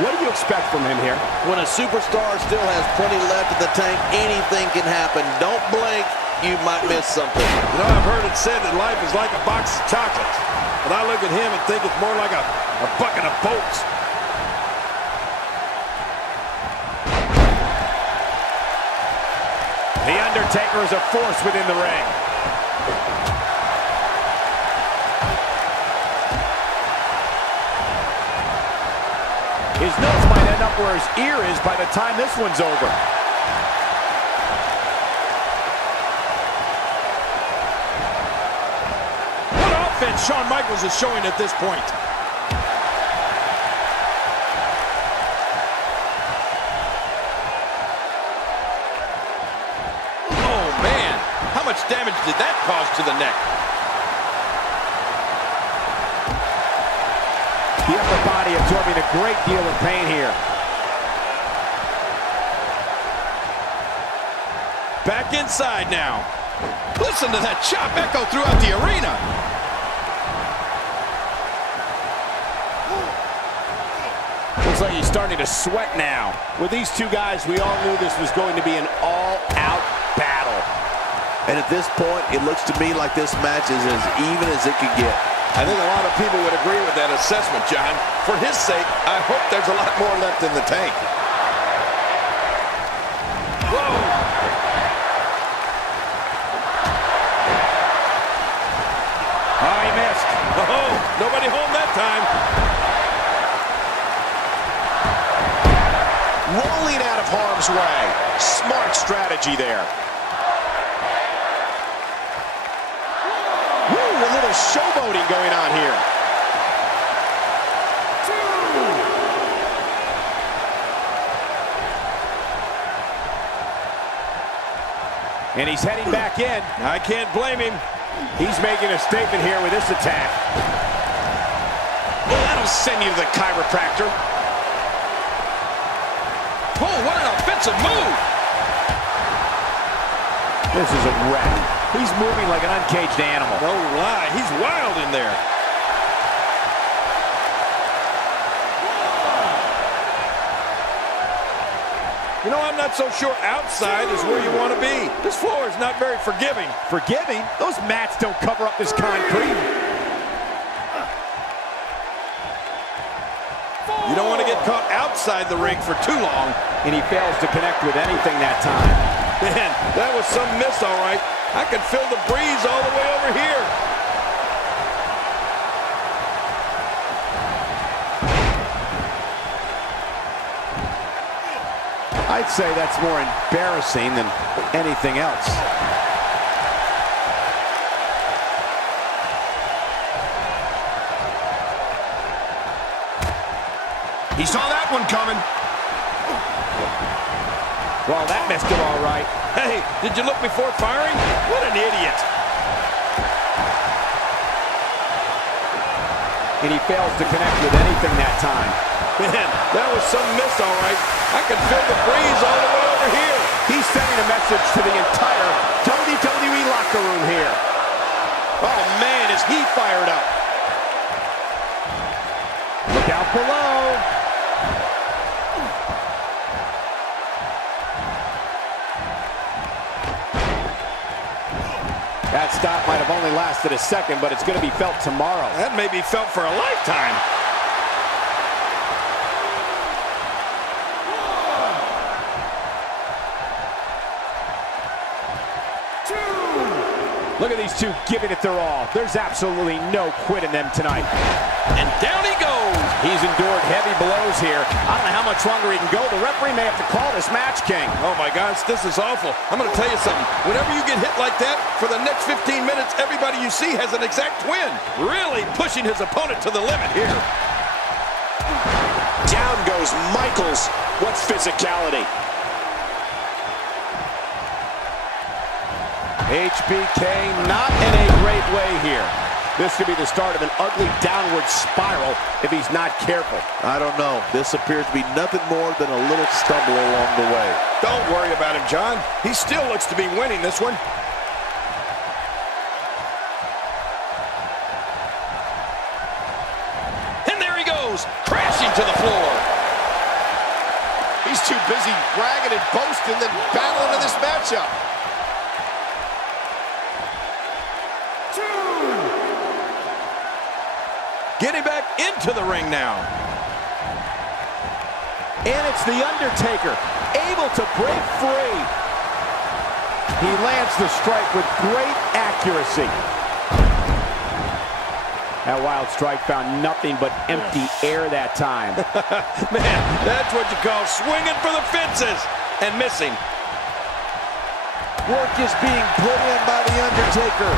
What do you expect from him here? When a superstar still has plenty left in the tank, anything can happen. Don't blink, you might miss something. You know, I've heard it said that life is like a box of chocolates. But I look at him and think it's more like a bucket of bolts. The Undertaker is a force within the ring. His nose might end up where his ear is by the time this one's over. What offense Shawn Michaels is showing at this point. Oh, man. How much damage did that cause to the neck? The upper body absorbing a great deal of pain here. Back inside now. Listen to that chop echo throughout the arena. Looks like he's starting to sweat now. With these two guys, we all knew this was going to be an all-out battle. And at this point, it looks to me like this match is as even as it could get. I think a lot of people would agree with that assessment, John. For his sake, I hope there's a lot more left in the tank. Whoa! Oh, he missed. Oh, nobody home that time. Rolling out of harm's way. Smart strategy there. A little showboating going on here. And he's heading back in. I can't blame him. He's making a statement here with this attack. Well, that'll send you to the chiropractor. Oh, what an offensive move. This is a wreck. He's moving like an uncaged animal. No lie, he's wild in there. You know, I'm not so sure outside is where you want to be. This floor is not very forgiving. Forgiving? Those mats don't cover up this concrete. You don't want to get caught outside the ring for too long. And he fails to connect with anything that time. Man, that was some miss, all right. I can feel the breeze all the way over here. I'd say that's more embarrassing than anything else. He saw that one coming. Well, that missed him all right. Hey, did you look before firing? What an idiot. And he fails to connect with anything that time. Man, that was some miss, all right. I can feel the breeze all the way over here. He's sending a message to the entire WWE locker room here. Oh, man, is he fired up. Look out below. That stop might have only lasted a second, but it's going to be felt tomorrow. That may be felt for a lifetime. Look at these two giving it their all. There's absolutely no quit in them tonight. And down he goes. He's endured heavy blows here. I don't know how much longer he can go. The referee may have to call this match, King. Oh, my gosh, this is awful. I'm going to tell you something. Whenever you get hit like that, for the next 15 minutes, everybody you see has an exact twin. Really pushing his opponent to the limit here. Down goes Michaels. What physicality. HBK not in a great way here. This could be the start of an ugly downward spiral if he's not careful. I don't know. This appears to be nothing more than a little stumble along the way. Don't worry about him, John. He still looks to be winning this one. And there he goes, crashing to the floor. busy bragging and boasting than battling in this matchup. Getting back into the ring now. And it's The Undertaker, able to break free. He lands the strike with great accuracy. That wild strike found nothing but empty air that time. Man, that's what you call swinging for the fences and missing. Work is being put in by The Undertaker.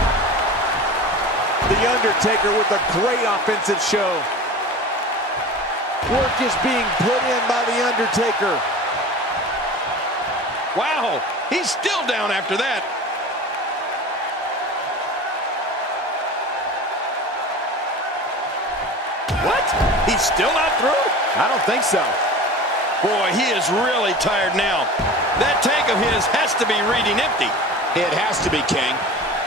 The Undertaker with a great offensive show. Work is being put in by The Undertaker. Wow, he's still down after that. What? He's still not through? I don't think so. Boy, he is really tired now. That tank of his has to be reading empty. It has to be, King.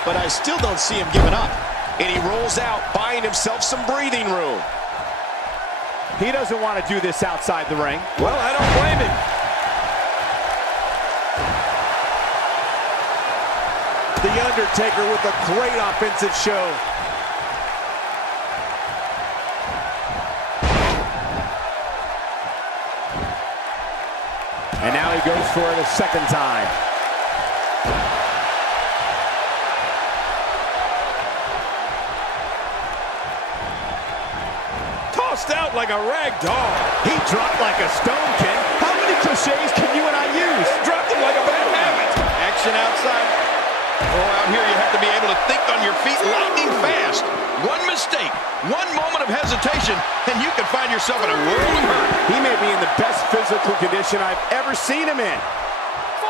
But I still don't see him giving up. And he rolls out, buying himself some breathing room. He doesn't want to do this outside the ring. Well, I don't blame him. The Undertaker with a great offensive show. And now he goes for it a second time. Tossed out like a rag doll. He dropped like a stone, Ken. How many cliches can you and I use? Dropped him like a bad habit. Action outside. Oh, out here you have to be able to think on your feet lightning fast. One mistake, one moment of hesitation, and you can find yourself in a world of hurt. He may be in the best physical condition I've ever seen him in. 4,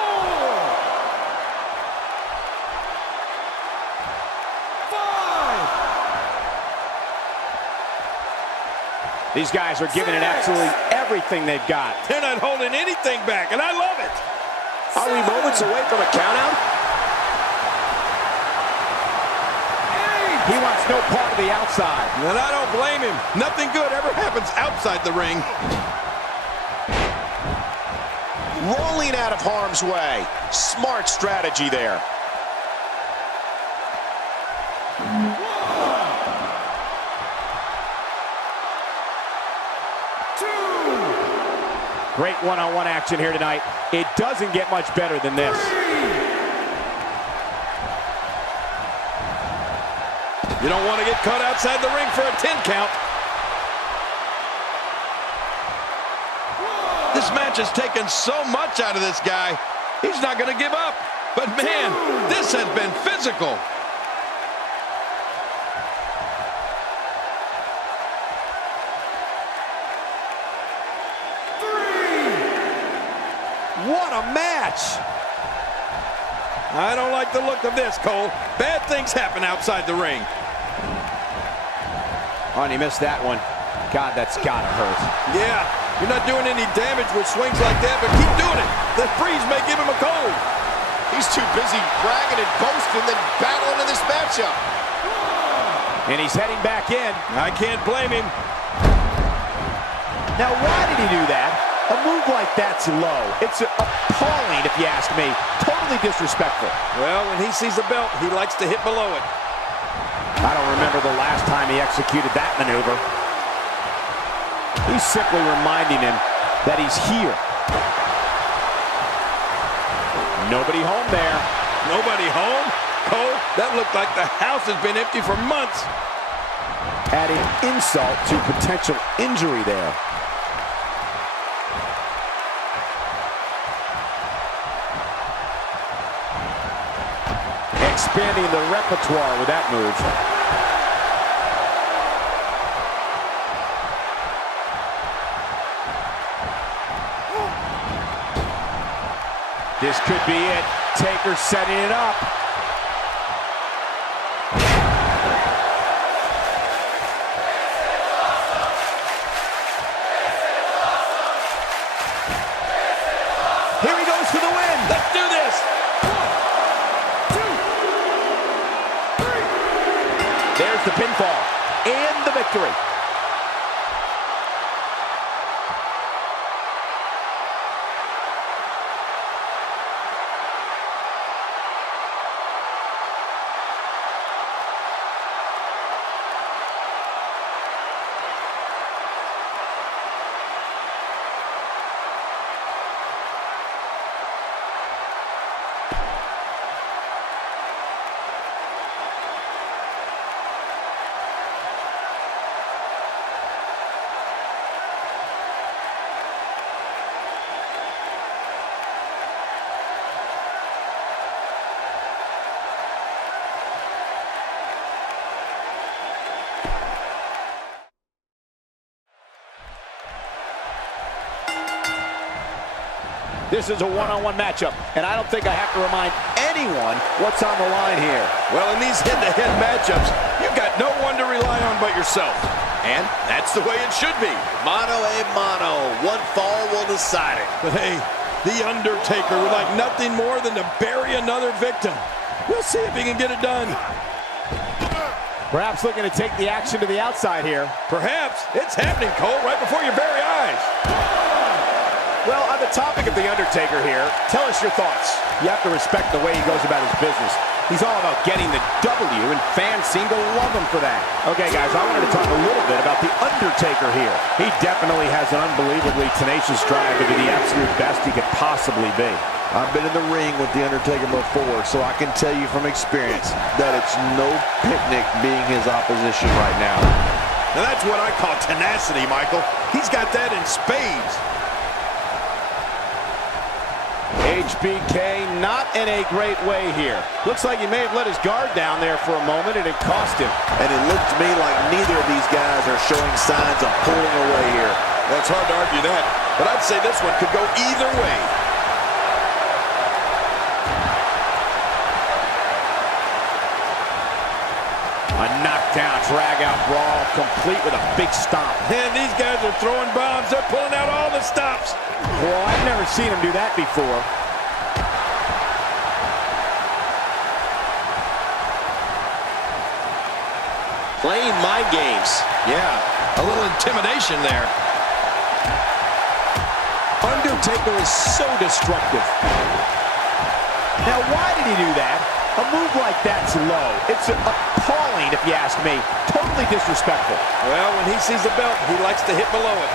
5. These guys are giving it absolutely everything they've got. They're not holding anything back, and I love it. Are we moments away from a countout? He wants no part of the outside. And I don't blame him. Nothing good ever happens outside the ring. Rolling out of harm's way. Smart strategy there. Great one-on-one action here tonight. It doesn't get much better than this. You don't want to get caught outside the ring for a 10 count. This match has taken so much out of this guy. He's not going to give up. But man, this has been physical. What a match! I don't like the look of this, Cole. Bad things happen outside the ring. Oh, and he missed that one. God, that's gotta hurt. Yeah, you're not doing any damage with swings like that, but keep doing it. The freeze may give him a cold. He's too busy bragging and boasting than battling in this matchup. And he's heading back in. I can't blame him. Now, why did he do that? A move like that's low. It's appalling, if you ask me. Totally disrespectful. Well, when he sees the belt, he likes to hit below it. I don't remember the last time he executed that maneuver. He's simply reminding him that he's here. Nobody home there. Nobody home? Cole, that looked like the house has been empty for months. Adding insult to potential injury there. Expanding the repertoire with that move. This could be it. Taker setting it up. Here he goes for the win. Let's do this. 1, 2, 3. There's the pinfall and the victory. This is a one-on-one matchup, and I don't think I have to remind anyone what's on the line here. Well, in these head-to-head matchups, you've got no one to rely on but yourself. And that's the way it should be. Mano a mano. One fall will decide it. But hey, The Undertaker would like nothing more than to bury another victim. We'll see if he can get it done. Perhaps looking to take the action to the outside here. Perhaps. It's happening, Cole, right before your very eyes. Well, on the topic of The Undertaker here, tell us your thoughts. You have to respect the way he goes about his business. He's all about getting the W, and fans seem to love him for that. Okay, guys, I wanted to talk a little bit about The Undertaker here. He definitely has an unbelievably tenacious drive to be the absolute best he could possibly be. I've been in the ring with The Undertaker before, so I can tell you from experience that it's no picnic being his opposition right now. Now that's what I call tenacity, Michael. He's got that in spades. HBK not in a great way here. Looks like he may have let his guard down there for a moment, and it cost him. And it looked to me like neither of these guys are showing signs of pulling away here. That's hard to argue that, but I'd say this one could go either way. A knockdown, drag-out brawl, complete with a big stomp. Man, these guys are throwing bombs. They're pulling out all the stops. Well, I've never seen him do that before. Playing mind games. Yeah, a little intimidation there. Undertaker is so destructive. Now, why did he do that? A move like that's low. It's appalling, if you ask me. Totally disrespectful. Well, when he sees the belt, he likes to hit below it.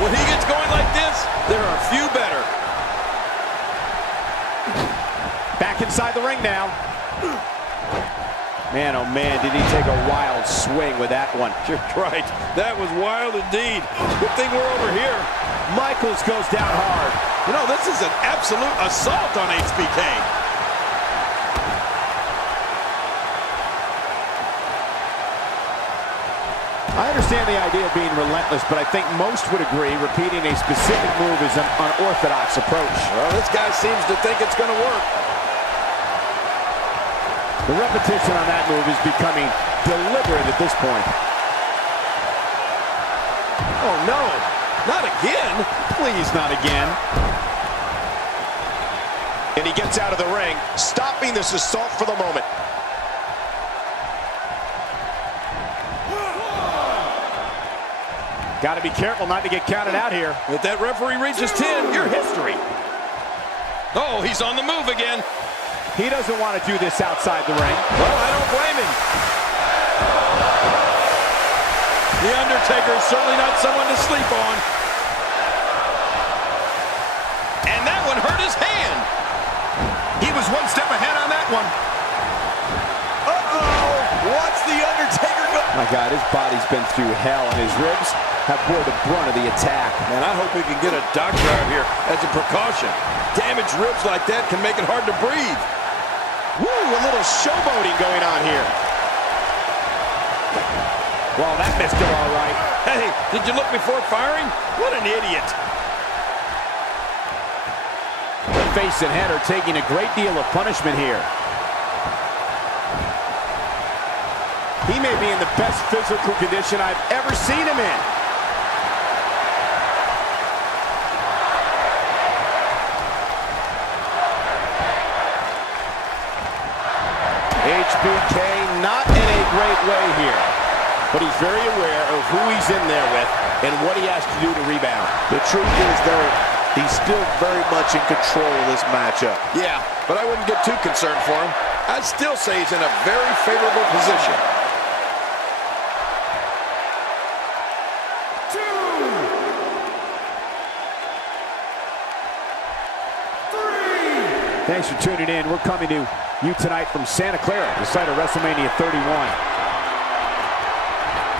When he gets going like this, there are few better. Back inside the ring now. Man, oh man, did he take a wild swing with that one. You're right. That was wild indeed. Good thing we're over here. Michaels goes down hard. You know, this is an absolute assault on HBK. I understand the idea of being relentless, but I think most would agree repeating a specific move is an unorthodox approach. Well, this guy seems to think it's going to work. The repetition on that move is becoming deliberate at this point. Oh, no. Not again. Please, not again. And he gets out of the ring, stopping this assault for the moment. Got to be careful not to get counted out here. If that referee reaches 10, you're history. Oh, he's on the move again. He doesn't want to do this outside the ring. Well, I don't blame him. The Undertaker is certainly not someone to sleep on. And that one hurt his hand. He was one step ahead on that one. Uh-oh! What's The Undertaker going? My God, his body's been through hell, and his ribs have bore the brunt of the attack. Man, I hope we can get a doctor out here as a precaution. Damaged ribs like that can make it hard to breathe. Woo, a little showboating going on here. Well, that missed him all right. Hey, did you look before firing? What an idiot. The face and head are taking a great deal of punishment here. He may be in the best physical condition I've ever seen him in. HBK not in a great way here, but he's very aware of who he's in there with and what he has to do to rebound. The truth is, though, he's still very much in control of this matchup. Yeah, but I wouldn't get too concerned for him. I'd still say he's in a very favorable position. Thanks for tuning in. We're coming to you tonight from Santa Clara, the site of WrestleMania 31.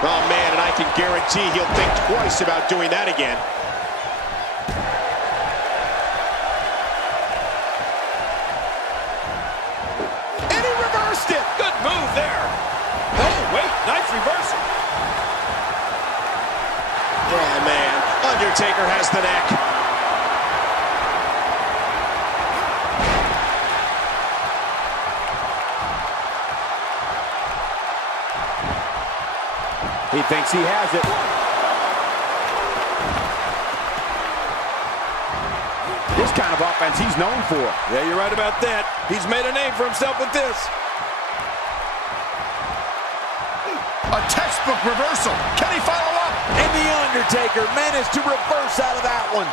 Oh, man, and I can guarantee he'll think twice about doing that again. And he reversed it. Good move there. Oh, wait, nice reversal. Oh, man, Undertaker has the neck. He thinks he has it. This kind of offense he's known for. Yeah, you're right about that. He's made a name for himself with this. A textbook reversal. Can he follow up? And The Undertaker managed to reverse out of that one.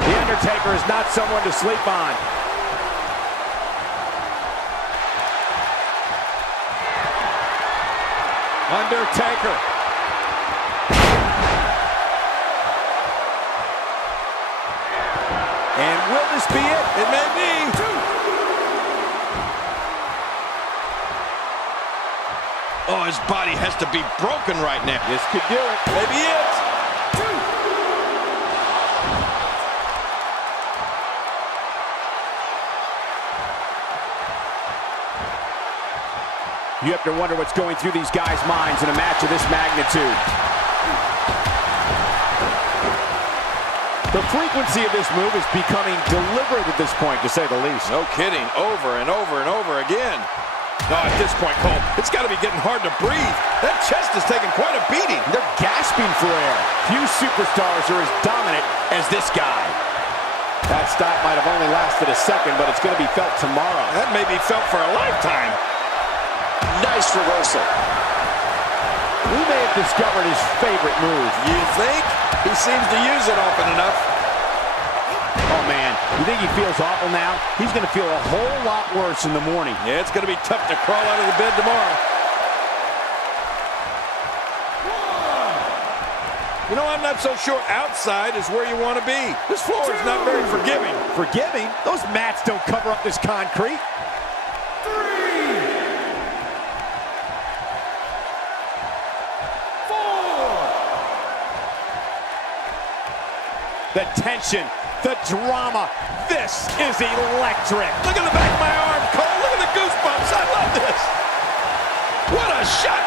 The Undertaker is not someone to sleep on. Undertaker. And will this be it? It may be. Oh, his body has to be broken right now. This could do it. Maybe it. You have to wonder what's going through these guys' minds in a match of this magnitude. The frequency of this move is becoming deliberate at this point, to say the least. No kidding. Over and over and over again. No, at this point, Cole, it's got to be getting hard to breathe. That chest is taking quite a beating. They're gasping for air. Few superstars are as dominant as this guy. That stop might have only lasted a second, but it's going to be felt tomorrow. That may be felt for a lifetime. Nice reversal. We may have discovered his favorite move. You think? He seems to use it often enough. Oh, man. You think he feels awful now? He's going to feel a whole lot worse in the morning. Yeah, it's going to be tough to crawl out of the bed tomorrow. You know, I'm not so sure outside is where you want to be. This floor is not very forgiving. Forgiving? Those mats don't cover up this concrete. 3, 4. The tension, the drama. This is electric. Look at the back of my arm, Cole. Look at the goosebumps. I love this. What a shot.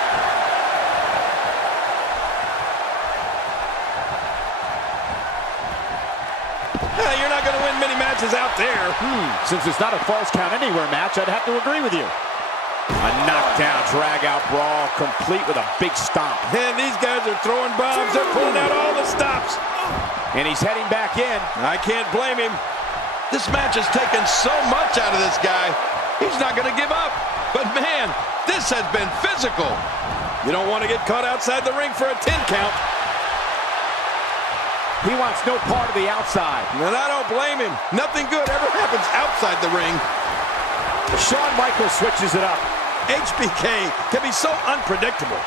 You're not going to win many matches out there. Since it's not a false count anywhere match, I'd have to agree with you. A knockdown, drag-out brawl, complete with a big stomp. And these guys are throwing bombs. They're pulling out all the stops. And he's heading back in. I can't blame him. This match has taken so much out of this guy. He's not going to give up. But, man, this has been physical. You don't want to get caught outside the ring for a 10 count. He wants no part of the outside. And I don't blame him. Nothing good ever happens outside the ring. Shawn Michaels switches it up. HBK can be so unpredictable.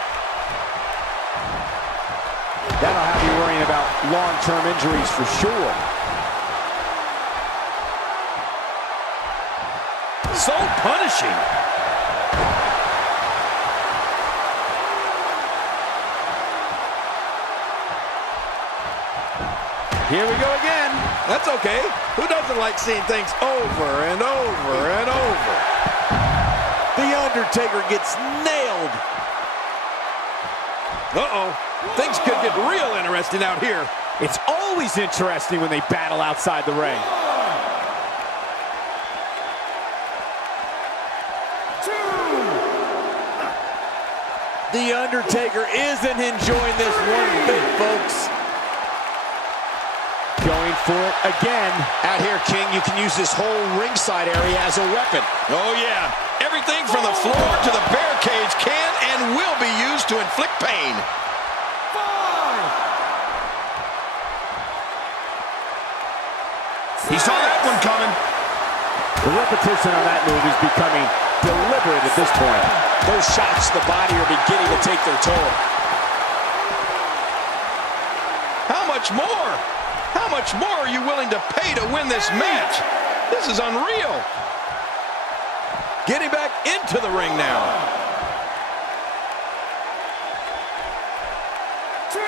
That'll have you worrying about long-term injuries for sure. So punishing. Here we go again. That's okay. Who doesn't like seeing things over and over and over? The Undertaker gets nailed. Uh-oh. Things could get real interesting out here. It's always interesting when they battle outside the ring. 2. The Undertaker isn't enjoying this one bit, folks. Going for it again. Out here, King, you can use this whole ringside area as a weapon. Oh, yeah. Everything from the floor to the bear cage can and will be used to inflict pain. 5. He saw that one coming. The repetition on that move is becoming deliberate at this point. Those shots to the body are beginning to take their toll. How much more? How much more are you willing to pay to win this match? This is unreal. Getting back into the ring now. 2.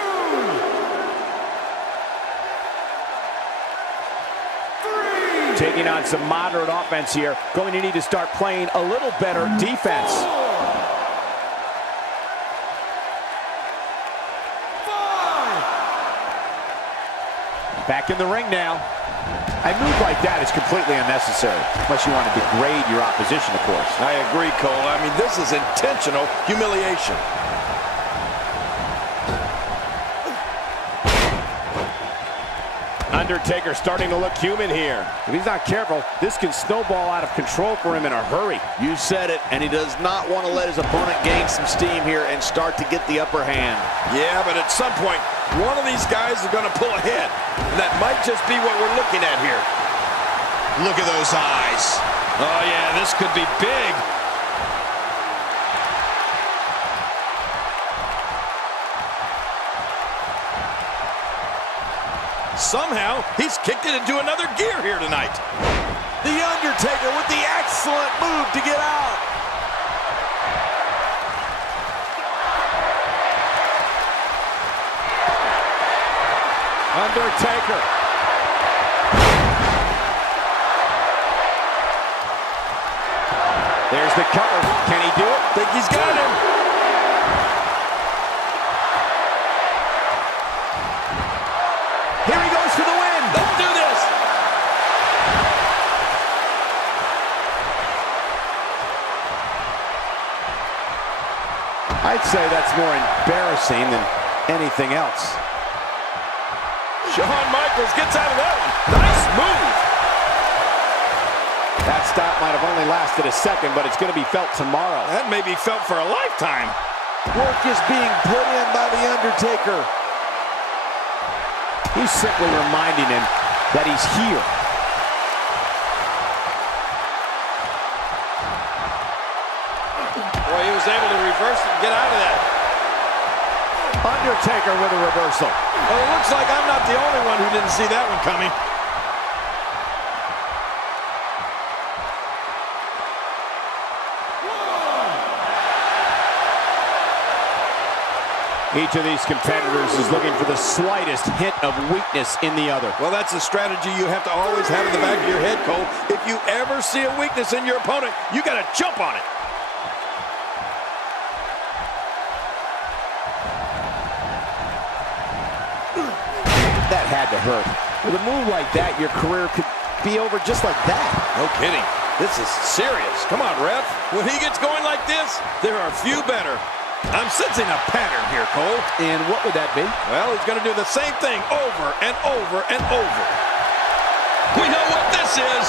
3. Taking on some moderate offense here. Going to need to start playing a little better defense. 4. 5. Back in the ring now. A move like that is completely unnecessary, unless you want to degrade your opposition, of course. I agree, Cole. I mean, this is intentional humiliation. Undertaker starting to look human here. If he's not careful, this can snowball out of control for him in a hurry. You said it, and he does not want to let his opponent gain some steam here and start to get the upper hand. Yeah, but at some point, one of these guys is going to pull ahead. And that might just be what we're looking at here. Look at those eyes. Oh, yeah, this could be big. Somehow, he's kicked it into another gear here tonight. The Undertaker with the excellent move to get out. Undertaker. There's the cover. Can he do it? Think he's got him. Here he goes for the win. Let's do this. I'd say that's more embarrassing than anything else. Shawn Michaels gets out of that one. Nice move. That stop might have only lasted a second, but it's going to be felt tomorrow. That may be felt for a lifetime. Work is being put in by The Undertaker. He's simply reminding him that he's here. Boy, he was able to reverse it and get out of that. Undertaker with a reversal. Well, it looks like I'm not the only one who didn't see that one coming. Each of these competitors is looking for the slightest hint of weakness in the other. Well, that's a strategy you have to always have in the back of your head, Cole. If you ever see a weakness in your opponent, you got to jump on it. That had to hurt. With a move like that, your career could be over just like that. No kidding. This is serious. Come on, ref. When he gets going like this, there are few better. I'm sensing a pattern here, Cole. And what would that be? Well, he's going to do the same thing over and over and over. We know what this is.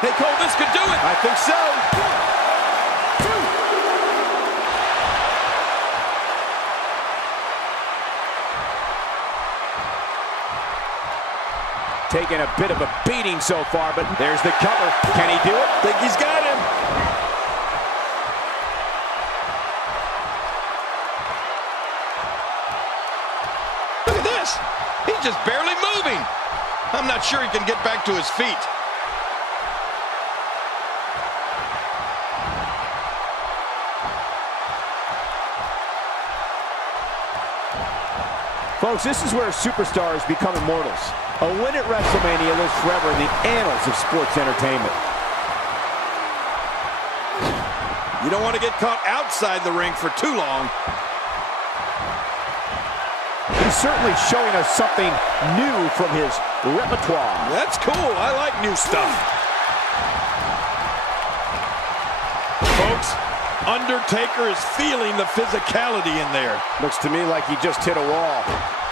Hey, Cole, this could do it. I think so. Taking a bit of a beating so far, but there's the cover. Can he do it? Think he's got him. Look at this. He's just barely moving. I'm not sure he can get back to his feet. Folks, this is where superstars become immortals. A win at WrestleMania lives forever in the annals of sports entertainment. You don't want to get caught outside the ring for too long. He's certainly showing us something new from his repertoire. That's cool. I like new stuff. Folks, Undertaker is feeling the physicality in there. Looks to me like he just hit a wall.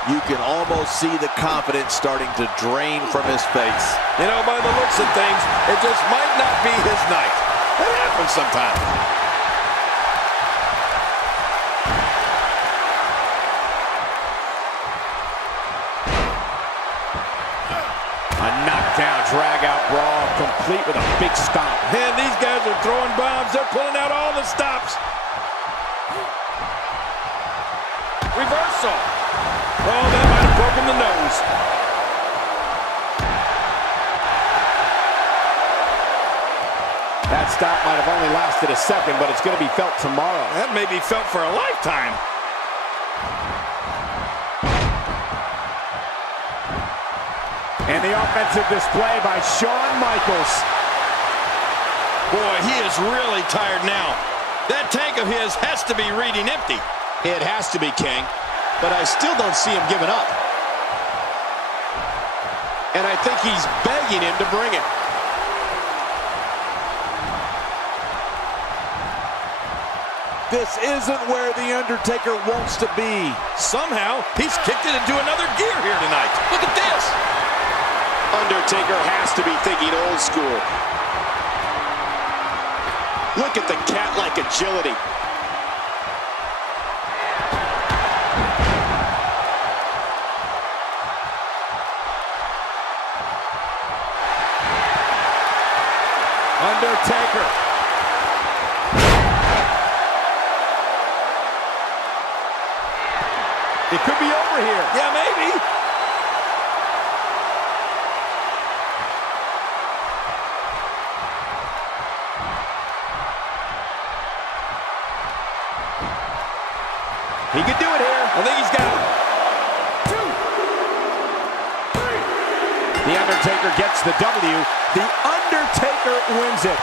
You can almost see the confidence starting to drain from his face. You know, by the looks of things, it just might not be his night. That happens sometimes. A knockdown, drag-out brawl, complete with a big stomp. Man, these guys are throwing bombs. They're pulling out all the stops. Reversal. Oh, that might have broken the nose. That stop might have only lasted a second, but it's going to be felt tomorrow. That may be felt for a lifetime. And the offensive display by Shawn Michaels. Boy, he is really tired now. That tank of his has to be reading empty. It has to be, King. But I still don't see him giving up. And I think he's begging him to bring it. This isn't where The Undertaker wants to be. Somehow, he's kicked it into another gear here tonight. Look at this. Undertaker has to be thinking old school. Look at the cat-like agility. Undertaker. It could be over here. Yeah, maybe. He could do it here. I think he's got it. 2, 3. The Undertaker gets the W. The Undertaker wins it.